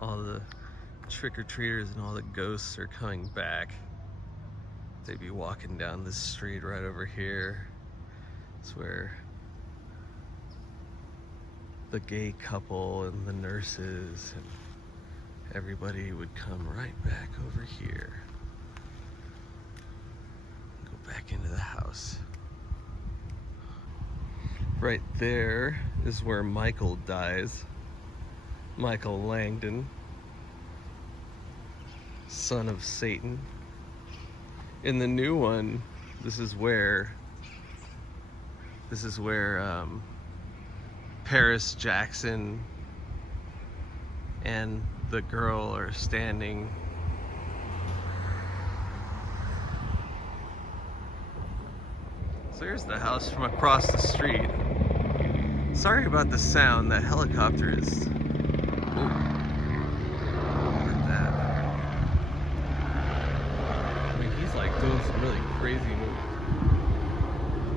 all the trick-or-treaters and all the ghosts are coming back. They'd be walking down this street right over here. It's where the gay couple and the nurses and everybody would come right back over here. Go back into the house. Right there is where Michael dies. Michael Langdon, son of Satan. In the new one, this is where Paris Jackson and the girl are standing. So here's the house from across the street. Sorry about the sound. That helicopter is... Ooh. Look at that. I mean, he's like doing some really crazy moves.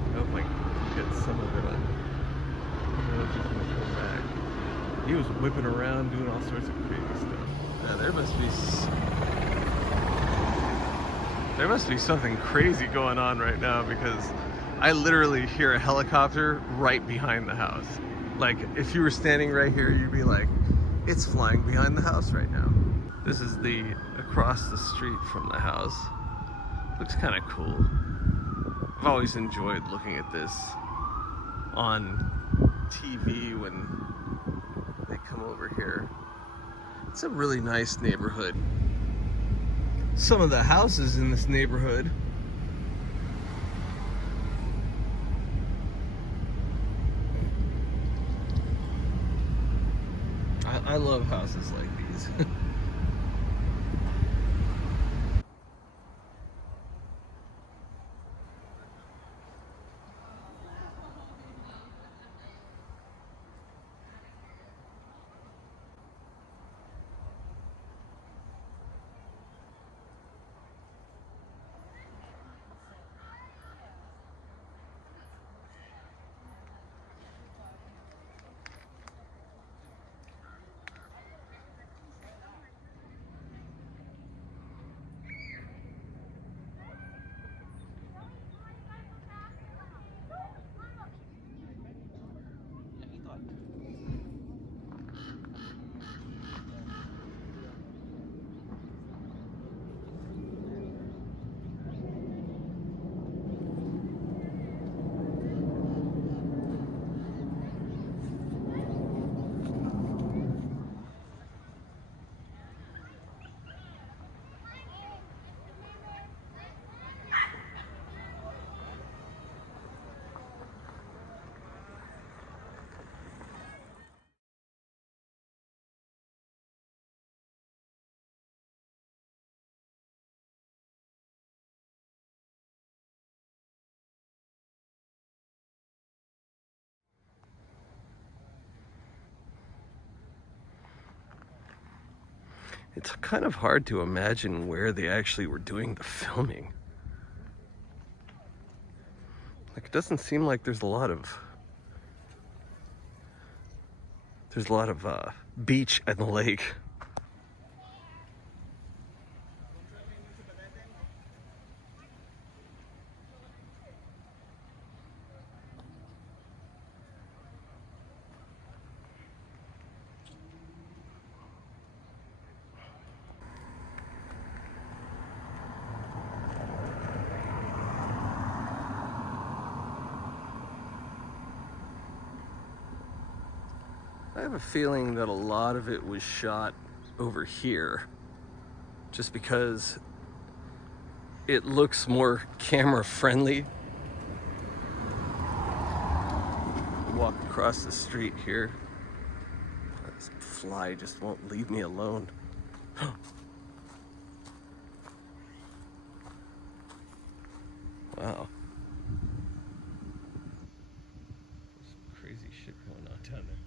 I hope I can get some of it on. I don't know if he's gonna come back. He was whipping around doing all sorts of crazy stuff. Yeah, there must be something crazy going on right now, because I literally hear a helicopter right behind the house. Like, if you were standing right here, you'd be like, it's flying behind the house right now. This is the across the street from the house. Looks kind of cool. I've always enjoyed looking at this on TV when they come over here. It's a really nice neighborhood. Some of the houses in this neighborhood I love houses like these. It's kind of hard to imagine where they actually were doing the filming. Like, it doesn't seem like there's a lot of beach and the lake. I have a feeling that a lot of it was shot over here, just because it looks more camera friendly. Walk across the street here. This fly just won't leave me alone. Wow. There's some crazy shit going on down there.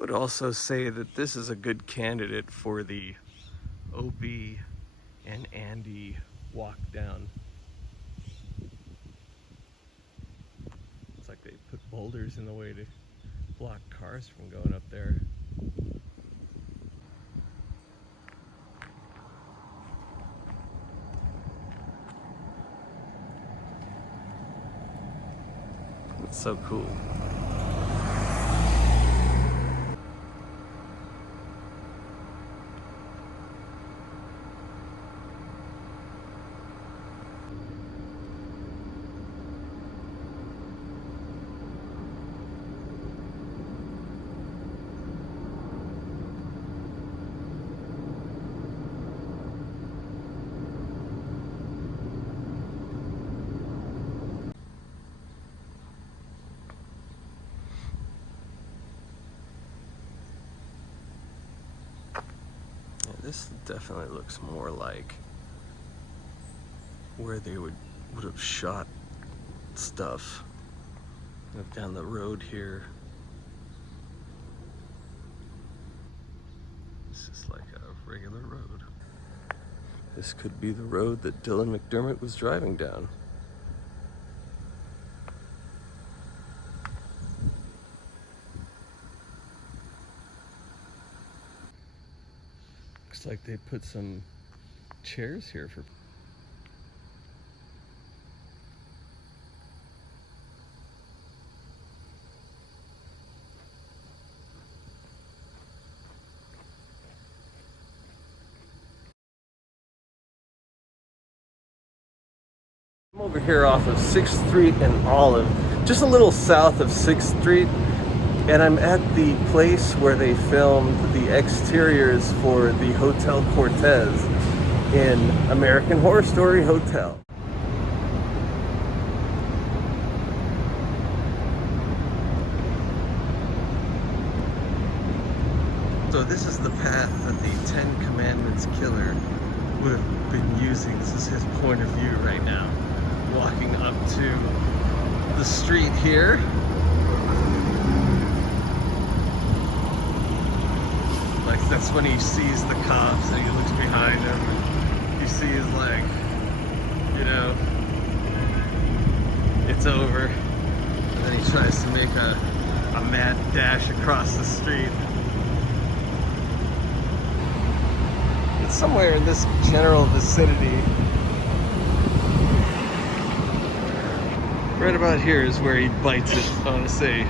I would also say that this is a good candidate for the Opie and Andy walk down. It's like they put boulders in the way to block cars from going up there. It's so cool. This definitely looks more like where they would have shot stuff down the road here. This is like a regular road. This could be the road that Dylan McDermott was driving down. Looks like they put some chairs here for... I'm over here off of 6th Street and Olive, just a little south of 6th Street, and I'm at the place where they filmed the exteriors for the Hotel Cortez in American Horror Story Hotel. So this is the path that the Ten Commandments killer would have been using. This is his point of view right now. Walking up to the street here. Like, that's when he sees the cops and he looks behind him and he sees, like, you know, it's over. And then he tries to make a mad dash across the street. It's somewhere in this general vicinity. Right about here is where he bites it, I want to say.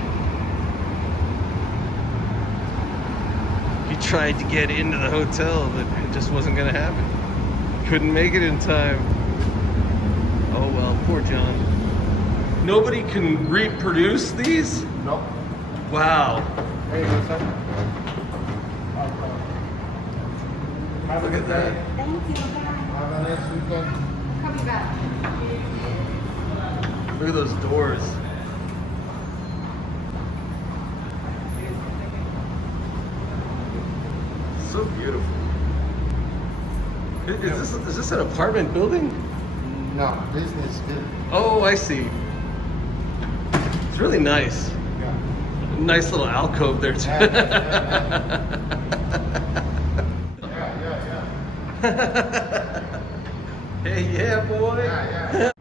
He tried to get into the hotel, but it just wasn't going to happen. Couldn't make it in time. Oh well, poor John. Nobody can reproduce these? Nope. Wow. Hey, what's up? Look at that. Thank you. Have a nice weekend. Copy back. Look at those doors. So beautiful. Is this an apartment building? No, business good. Oh, I see. It's really nice. Yeah. Nice little alcove there too. Yeah. Hey, yeah, boy. Yeah.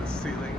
The ceiling.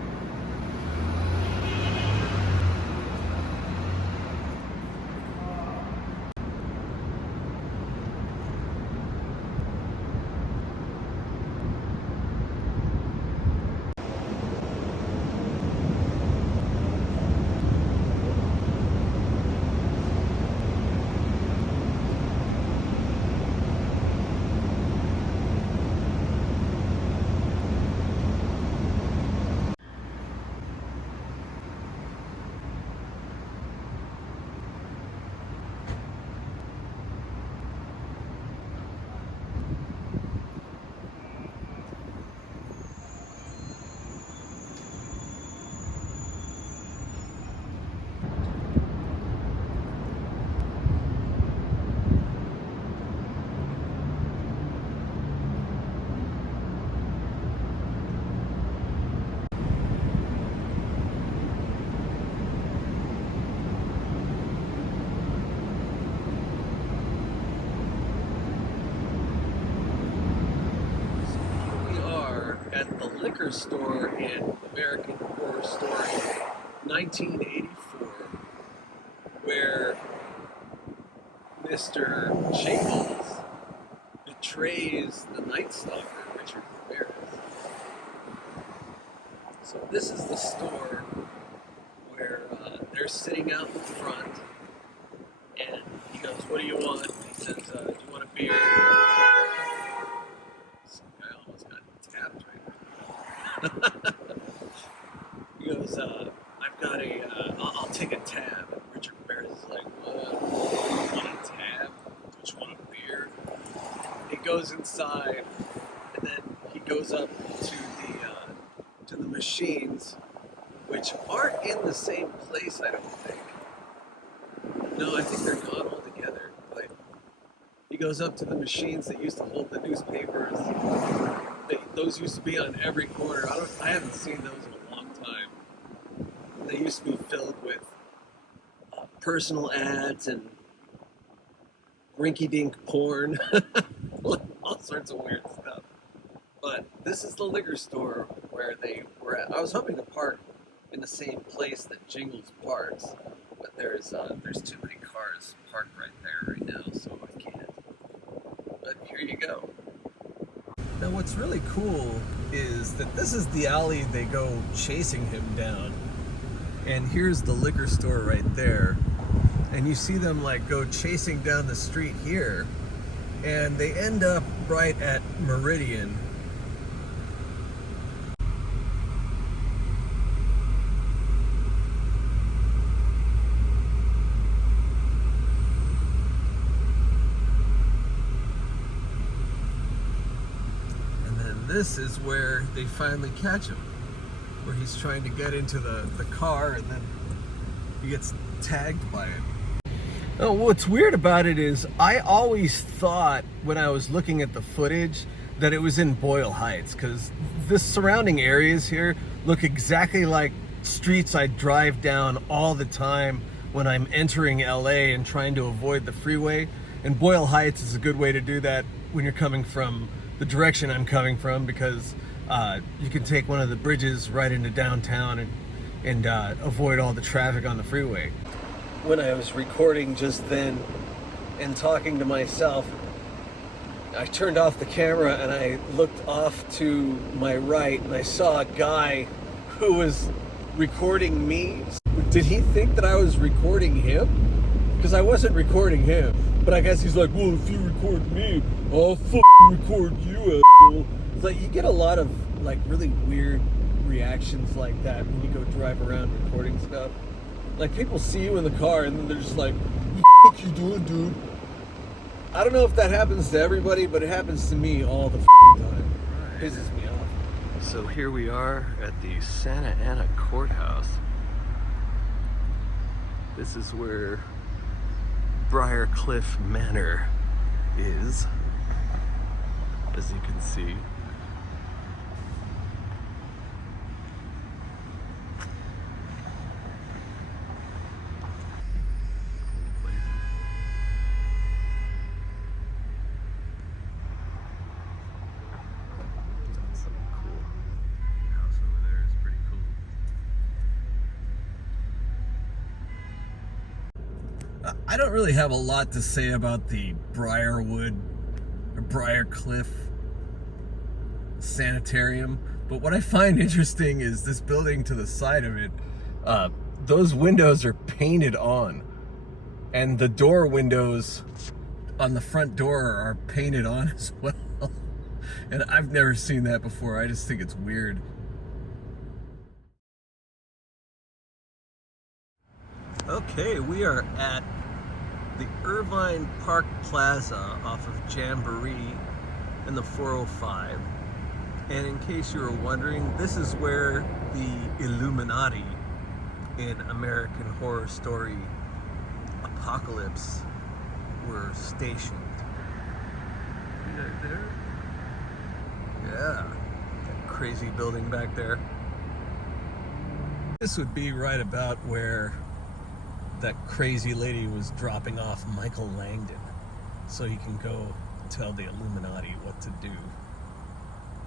liquor store in American Horror Story 1984, where Mr. Jingles betrays the Night Stalker, Richard Ramirez. So this is the store where they're sitting out in front, and he goes, "What do you want?" And he says, "Do you want a beer?" Some guy almost got tapped right now. He goes, "I've got I'll take a tab." And Richard Ramirez is like, "What? You want a tab? Don't you want a beer?" He goes inside, and then he goes up to the machines, which aren't in the same place, I don't think. No, I think they're gone altogether. But he goes up to the machines that used to hold the newspapers. Those used to be on every corner. I haven't seen those in a long time. They used to be filled with personal ads and rinky-dink porn, all sorts of weird stuff. But this is the liquor store where they were at. I was hoping to park in the same place that Jingles parks, but there's too many cars parked right there right now, so I can't. But here you go. Now what's really cool is that this is the alley they go chasing him down. And here's the liquor store right there. And you see them like go chasing down the street here, and they end up right at Meridian. This is where they finally catch him, where he's trying to get into the car, and then he gets tagged by it. Oh, what's weird about it is I always thought when I was looking at the footage that it was in Boyle Heights, because the surrounding areas here look exactly like streets I drive down all the time when I'm entering LA and trying to avoid the freeway. And Boyle Heights is a good way to do that when you're coming from the direction I'm coming from, because you can take one of the bridges right into downtown and avoid all the traffic on the freeway. When I was recording just then and talking to myself, I turned off the camera and I looked off to my right and I saw a guy who was recording me. Did he think that I was recording him? Because I wasn't recording him. But I guess he's like, "Well, if you record me, I'll fucking record you, asshole." It's like, you get a lot of like really weird reactions like that when you go drive around recording stuff. Like, people see you in the car and then they're just like, "What the fuck you doing, dude?" I don't know if that happens to everybody, but it happens to me all the time. It pisses me off. So here we are at the Santa Ana Courthouse. This is where Briarcliff Manor is, as you can see. That's some cool house over there. It's pretty cool. I don't really have a lot to say about the Briarwood or Briarcliff Sanitarium, but what I find interesting is this building to the side of it. Those windows are painted on, and the door windows on the front door are painted on as well. And I've never seen that before. I just think it's weird. Okay, we are at the Irvine Park Plaza off of Jamboree in the 405. And in case you were wondering, this is where the Illuminati in American Horror Story Apocalypse were stationed. Right there? Yeah, that crazy building back there. This would be right about where that crazy lady was dropping off Michael Langdon, so you can go tell the Illuminati what to do.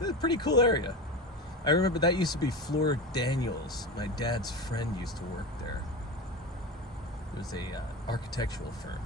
It's a pretty cool area. I remember that used to be Fleur Daniels. My dad's friend used to work there. It was a architectural firm.